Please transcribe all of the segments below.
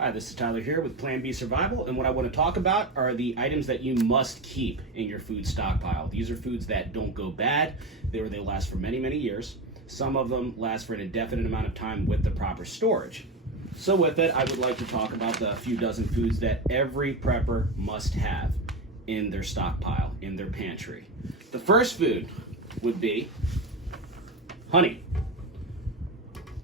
Hi, this is Tyler here with Plan B Survival, and what I want to talk about are the items that you must keep in your food stockpile. These are foods that don't go bad. They last for many, many years. Some of them last for an indefinite amount of time with the proper storage. So with it, I would like to talk about the few dozen foods that every prepper must have in their stockpile, in their pantry. The first food would be honey.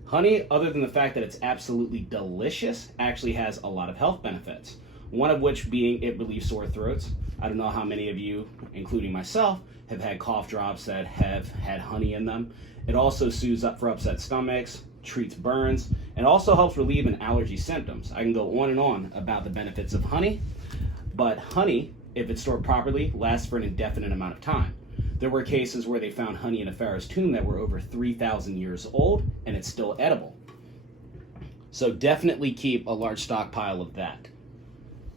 Honey, other than the fact that it's absolutely delicious, actually has a lot of health benefits. One of which being it relieves sore throats. I don't know how many of you, including myself, have had cough drops that have had honey in them. It also soothes up for upset stomachs, treats burns, and also helps relieve an allergy symptoms. I can go on and on about the benefits of honey, but honey, if it's stored properly, lasts for an indefinite amount of time. There were cases where they found honey in a pharaoh's tomb that were over 3,000 years old, and it's still edible. So definitely keep a large stockpile of that.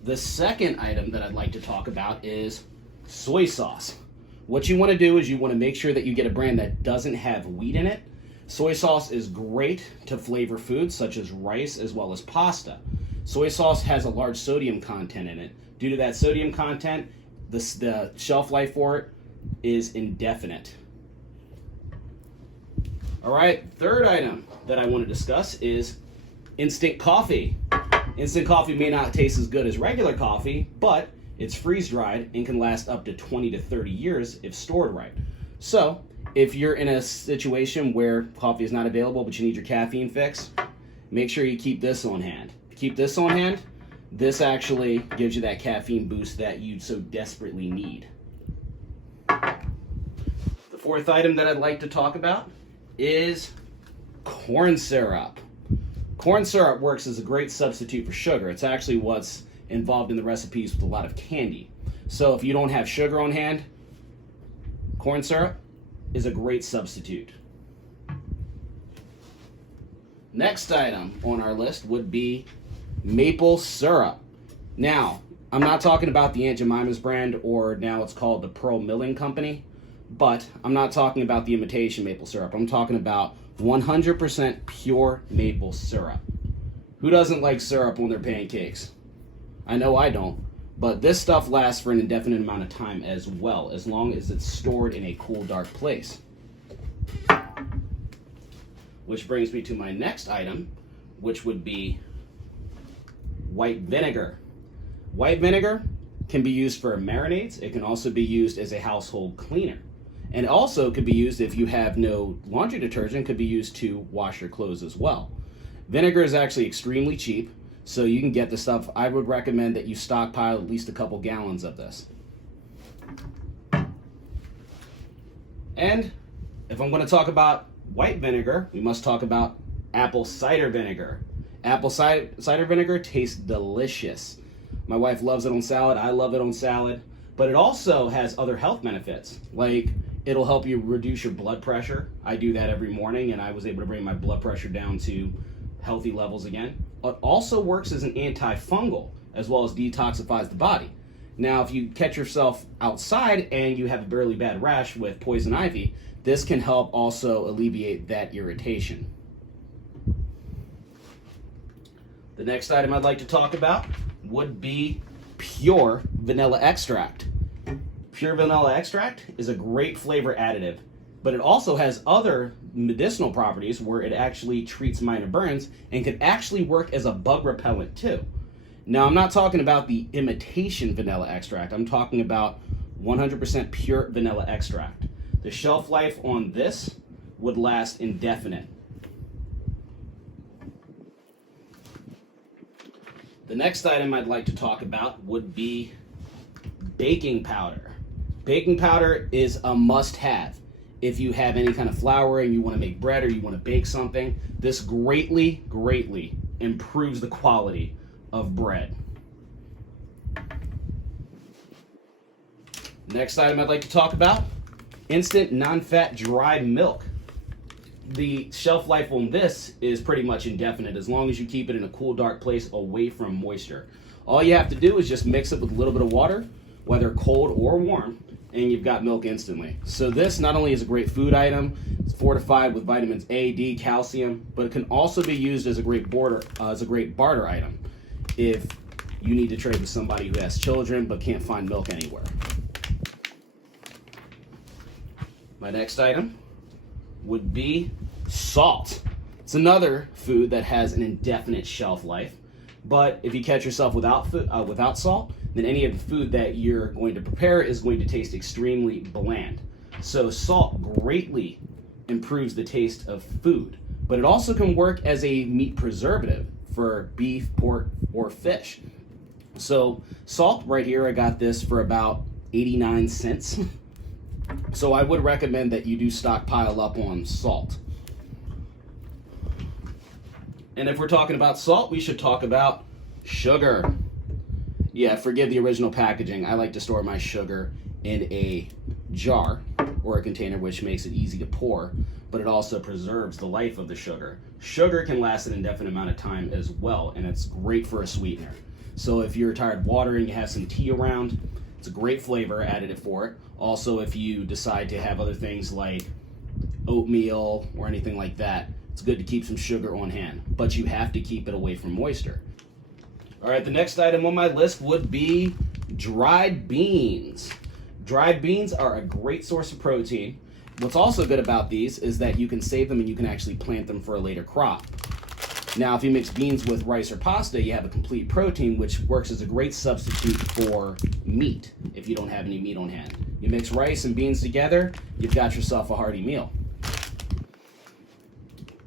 The second item that I'd like to talk about is soy sauce. What you want to do is you want to make sure that you get a brand that doesn't have wheat in it. Soy sauce is great to flavor foods such as rice as well as pasta. Soy sauce has a large sodium content in it. Due to that sodium content, the shelf life for it is indefinite. All right, third item that I want to discuss is instant coffee. Instant coffee may not taste as good as regular coffee, but it's freeze-dried and can last up to 20 to 30 years if stored right. So, if you're in a situation where coffee is not available but you need your caffeine fix, make sure you keep this on hand. Keep this on hand. This actually gives you that caffeine boost that you so desperately need. The fourth item that I'd like to talk about is corn syrup. Corn syrup works as a great substitute for sugar. It's actually what's involved in the recipes with a lot of candy. So if you don't have sugar on hand, corn syrup is a great substitute. Next item on our list would be maple syrup. Now, I'm not talking about the Aunt Jemima's brand, or now it's called the Pearl Milling Company, but I'm not talking about the imitation maple syrup. I'm talking about 100% pure maple syrup. Who doesn't like syrup on their pancakes? I know I don't, but this stuff lasts for an indefinite amount of time as well, as long as it's stored in a cool, dark place. Which brings me to my next item, which would be white vinegar. White vinegar can be used for marinades. It can also be used as a household cleaner. And it also could be used if you have no laundry detergent, could be used to wash your clothes as well. Vinegar is actually extremely cheap, so you can get the stuff. I would recommend that you stockpile at least a couple gallons of this. And if I'm going to talk about white vinegar, we must talk about apple cider vinegar. Apple cider vinegar tastes delicious. My wife loves it on salad. I love it on salad. But it also has other health benefits. Like, it'll help you reduce your blood pressure. I do that every morning, and I was able to bring my blood pressure down to healthy levels again. It also works as an antifungal, as well as detoxifies the body. Now, if you catch yourself outside and you have a really bad rash with poison ivy, this can help also alleviate that irritation. The next item I'd like to talk about would be pure vanilla extract. Pure vanilla extract is a great flavor additive, but it also has other medicinal properties where it actually treats minor burns and can actually work as a bug repellent too. Now, I'm not talking about the imitation vanilla extract. I'm talking about 100% pure vanilla extract. The shelf life on this would last indefinite. The next item I'd like to talk about would be baking powder. Baking powder is a must-have. If you have any kind of flour and you want to make bread or you want to bake something, this greatly, greatly improves the quality of bread. Next item I'd like to talk about, instant non-fat dry milk. The shelf life on this is pretty much indefinite as long as you keep it in a cool, dark place away from moisture. All you have to do is just mix it with a little bit of water, whether cold or warm, and you've got milk instantly. So this not only is a great food item, it's fortified with vitamins A, D, calcium, but it can also be used as a great barter item. if you need to trade with somebody who has children but can't find milk anywhere. My next item would be salt. It's another food that has an indefinite shelf life, but if you catch yourself without salt, then any of the food that you're going to prepare is going to taste extremely bland. So salt greatly improves the taste of food, but it also can work as a meat preservative for beef, pork, or fish. So salt right here, I got this for about 89 cents. So I would recommend that you do stockpile up on salt. And if we're talking about salt, we should talk about sugar. Yeah, forgive the original packaging. I like to store my sugar in a jar or a container, which makes it easy to pour, but it also preserves the life of the sugar. Sugar can last an indefinite amount of time as well, and it's great for a sweetener. So if you're tired of water and you have some tea around, it's a great flavor additive for it. Also, if you decide to have other things like oatmeal or anything like that, it's good to keep some sugar on hand, but you have to keep it away from moisture. All right, the next item on my list would be dried beans. Dried beans are a great source of protein. What's also good about these is that you can save them and you can actually plant them for a later crop. Now, if you mix beans with rice or pasta, you have a complete protein, which works as a great substitute for meat if you don't have any meat on hand. You mix rice and beans together, you've got yourself a hearty meal.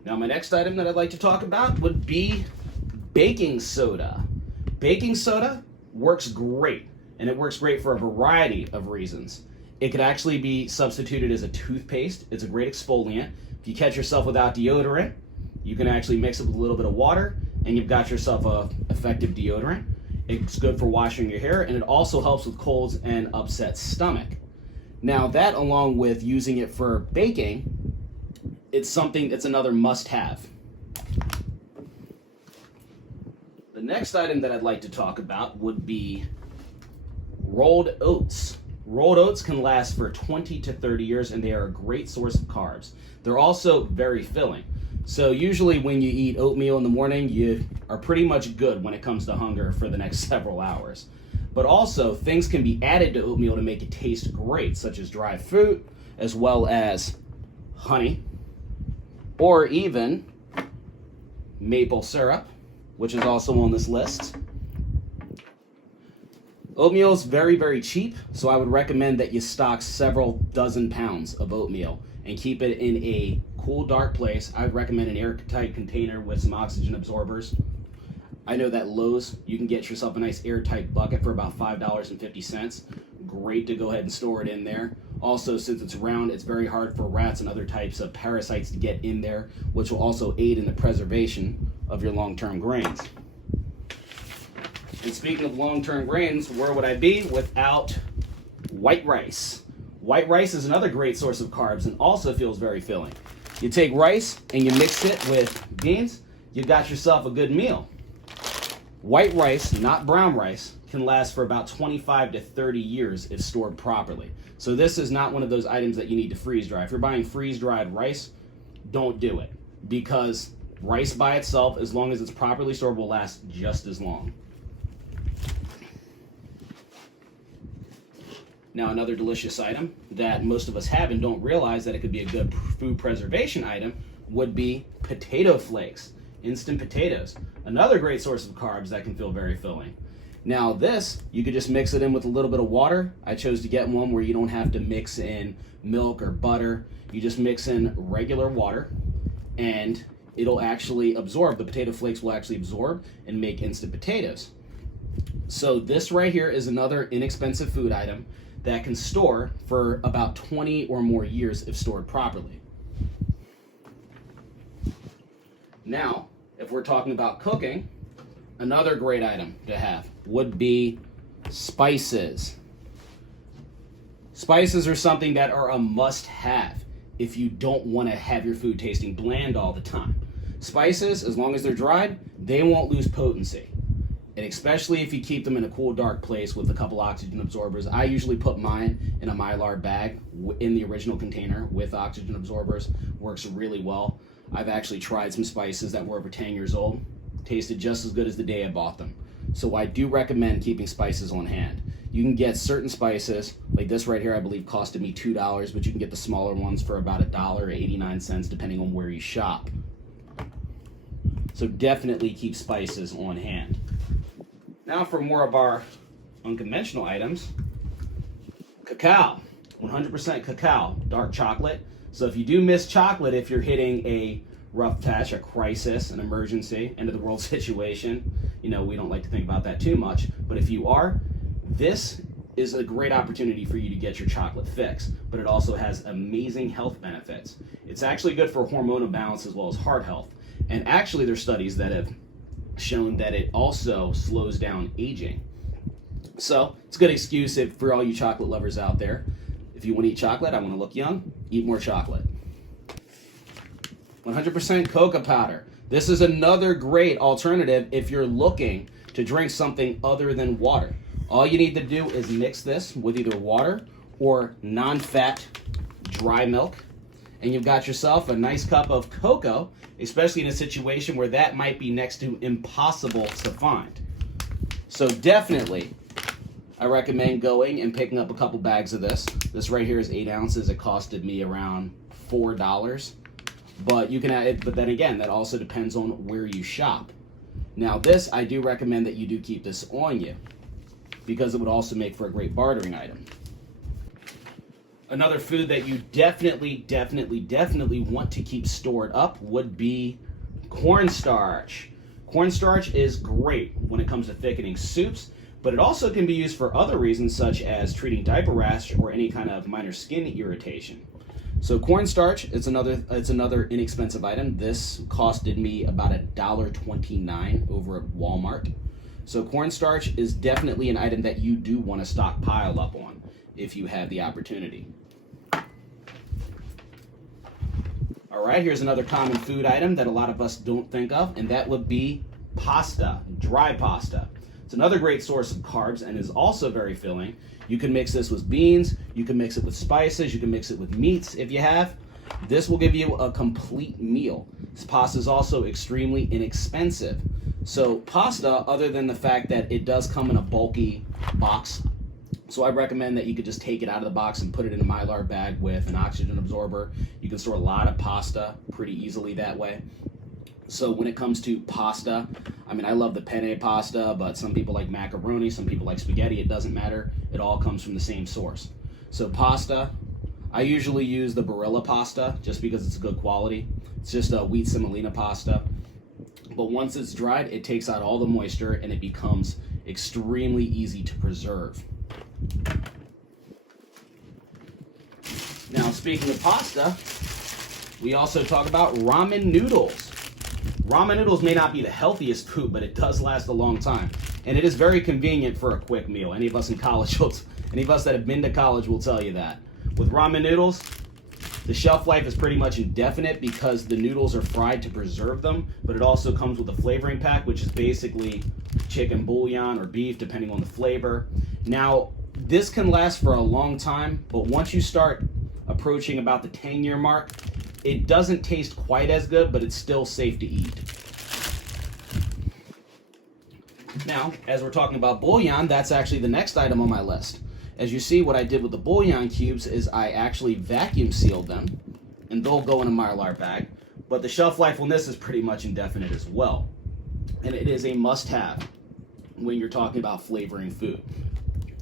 Now, my next item that I'd like to talk about would be baking soda. Baking soda works great, and it works great for a variety of reasons. It could actually be substituted as a toothpaste. It's a great exfoliant. If you catch yourself without deodorant, you can actually mix it with a little bit of water, and you've got yourself an effective deodorant. It's good for washing your hair, and it also helps with colds and upset stomach. Now, that along with using it for baking, it's another must-have. The next item that I'd like to talk about would be rolled oats. Rolled oats can last for 20 to 30 years, and they are a great source of carbs. They're also very filling. So usually when you eat oatmeal in the morning, you are pretty much good when it comes to hunger for the next several hours. But also, things can be added to oatmeal to make it taste great, such as dried fruit, as well as honey, or even maple syrup, which is also on this list. Oatmeal is very, very cheap, so I would recommend that you stock several dozen pounds of oatmeal and keep it in a cool, dark place. I would recommend an airtight container with some oxygen absorbers. I know that Lowe's, you can get yourself a nice airtight bucket for about $5.50. Great to go ahead and store it in there. Also, since it's round, it's very hard for rats and other types of parasites to get in there, which will also aid in the preservation of your long-term grains. And speaking of long-term grains, where would I be without white rice? White rice is another great source of carbs and also feels very filling. You take rice and you mix it with beans, you got yourself a good meal. White rice, not brown rice, can last for about 25 to 30 years if stored properly. So this is not one of those items that you need to freeze dry. If you're buying freeze-dried rice, don't do it, because rice by itself, as long as it's properly stored, will last just as long. Now, another delicious item that most of us have and don't realize that it could be a good food preservation item would be potato flakes, instant potatoes. Another great source of carbs that can feel very filling. Now this, you could just mix it in with a little bit of water. I chose to get one where you don't have to mix in milk or butter. You just mix in regular water and it'll actually absorb. The potato flakes will actually absorb and make instant potatoes. So this right here is another inexpensive food item that can store for about 20 or more years if stored properly. Now, if we're talking about cooking, another great item to have would be spices. Spices are something that are a must-have if you don't want to have your food tasting bland all the time. Spices, as long as they're dried, they won't lose potency. And especially if you keep them in a cool, dark place with a couple oxygen absorbers. I usually put mine in a Mylar bag in the original container with oxygen absorbers. Works really well. I've actually tried some spices that were over 10 years old. Tasted just as good as the day I bought them. So I do recommend keeping spices on hand. You can get certain spices, like this right here, I believe costed me $2, but you can get the smaller ones for about $1.89, depending on where you shop. So definitely keep spices on hand. Now for more of our unconventional items, cacao, 100% cacao, dark chocolate. So if you do miss chocolate, if you're hitting a rough patch, a crisis, an emergency, end of the world situation, we don't like to think about that too much, but if you are, this is a great opportunity for you to get your chocolate fix, but it also has amazing health benefits. It's actually good for hormonal balance as well as heart health. And actually there's studies that have shown that it also slows down aging. So it's a good excuse for all you chocolate lovers out there. If you want to eat chocolate, I want to look young, eat more chocolate. 100% cocoa powder. This is another great alternative if you're looking to drink something other than water. All you need to do is mix this with either water or non-fat dry milk, and you've got yourself a nice cup of cocoa, especially in a situation where that might be next to impossible to find. So definitely, I recommend going and picking up a couple bags of this. This right here is 8 ounces. It costed me around $4. But you can add it, but then again, that also depends on where you shop. Now this, I do recommend that you do keep this on you, because it would also make for a great bartering item. Another food that you definitely want to keep stored up would be cornstarch. Cornstarch is great when it comes to thickening soups, but it also can be used for other reasons, such as treating diaper rash or any kind of minor skin irritation. So cornstarch, it's another inexpensive item. This costed me about $1.29 over at Walmart. So cornstarch is definitely an item that you do want to stockpile up on if you have the opportunity. All right, here's another common food item that a lot of us don't think of, and that would be pasta, dry pasta. It's another great source of carbs and is also very filling. You can mix this with beans, you can mix it with spices, you can mix it with meats if you have. This will give you a complete meal. This pasta is also extremely inexpensive. So pasta, other than the fact that it does come in a bulky box, so I recommend that you could just take it out of the box and put it in a Mylar bag with an oxygen absorber. You can store a lot of pasta pretty easily that way. So when it comes to pasta, I love the penne pasta, but some people like macaroni, some people like spaghetti. It doesn't matter. It all comes from the same source. So pasta, I usually use the Barilla pasta just because it's good quality. It's just a wheat semolina pasta. But once it's dried, it takes out all the moisture and it becomes extremely easy to preserve. Now, speaking of pasta, we also talk about ramen noodles. Ramen noodles may not be the healthiest food, but it does last a long time. And it is very convenient for a quick meal. Any of us in college, any of us that have been to college will tell you that. With ramen noodles, the shelf life is pretty much indefinite because the noodles are fried to preserve them, but it also comes with a flavoring pack, which is basically chicken bouillon or beef, depending on the flavor. Now, this can last for a long time, but once you start approaching about the 10-year mark, it doesn't taste quite as good, but it's still safe to eat. Now, as we're talking about bouillon, that's actually the next item on my list. As you see, what I did with the bouillon cubes is I actually vacuum sealed them, and they'll go in a Mylar bag, but the shelf life on this is pretty much indefinite as well. And it is a must-have when you're talking about flavoring food.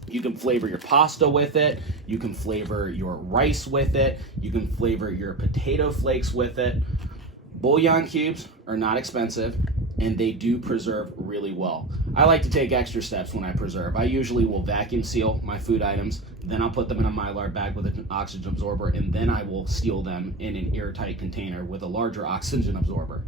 You can flavor your pasta with it, you can flavor your rice with it, you can flavor your potato flakes with it. Bouillon cubes are not expensive, and they do preserve really well. I like to take extra steps when I preserve. I usually will vacuum seal my food items, then I'll put them in a Mylar bag with an oxygen absorber, and then I will seal them in an airtight container with a larger oxygen absorber.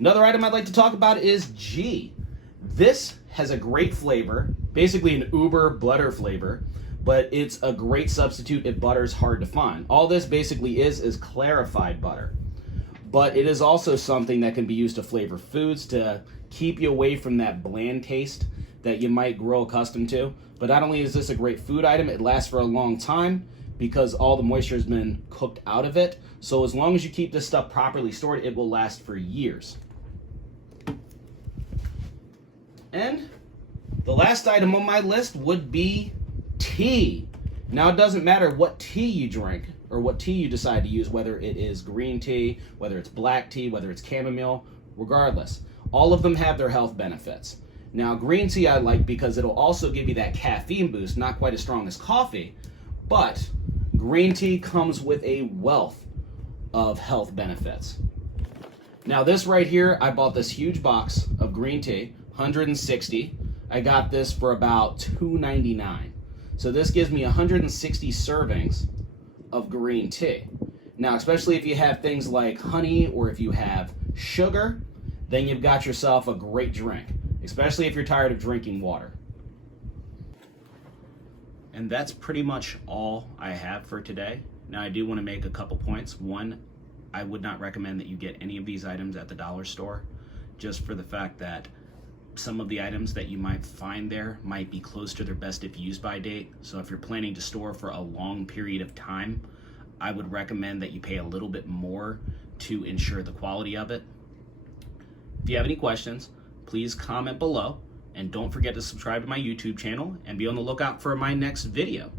Another item I'd like to talk about is ghee. This has a great flavor, basically an uber butter flavor, but it's a great substitute if butter's hard to find. All this basically is clarified butter. But it is also something that can be used to flavor foods to keep you away from that bland taste that you might grow accustomed to. But not only is this a great food item, it lasts for a long time because all the moisture has been cooked out of it. So as long as you keep this stuff properly stored, it will last for years. And the last item on my list would be tea. Now, it doesn't matter what tea you drink or what tea you decide to use, whether it is green tea, whether it's black tea, whether it's chamomile, regardless. All of them have their health benefits. Now, green tea I like because it'll also give you that caffeine boost, not quite as strong as coffee, but green tea comes with a wealth of health benefits. Now, this right here, I bought this huge box of green tea, 160. I got this for about $2.99. So this gives me 160 servings of green tea. Now, especially if you have things like honey or if you have sugar, then you've got yourself a great drink, especially if you're tired of drinking water. And that's pretty much all I have for today. Now, I do want to make a couple points. One, I would not recommend that you get any of these items at the dollar store, just for the fact that some of the items that you might find there might be close to their best if used by date. So if you're planning to store for a long period of time, I would recommend that you pay a little bit more to ensure the quality of it. If you have any questions, please comment below, and don't forget to subscribe to my YouTube channel and be on the lookout for my next video.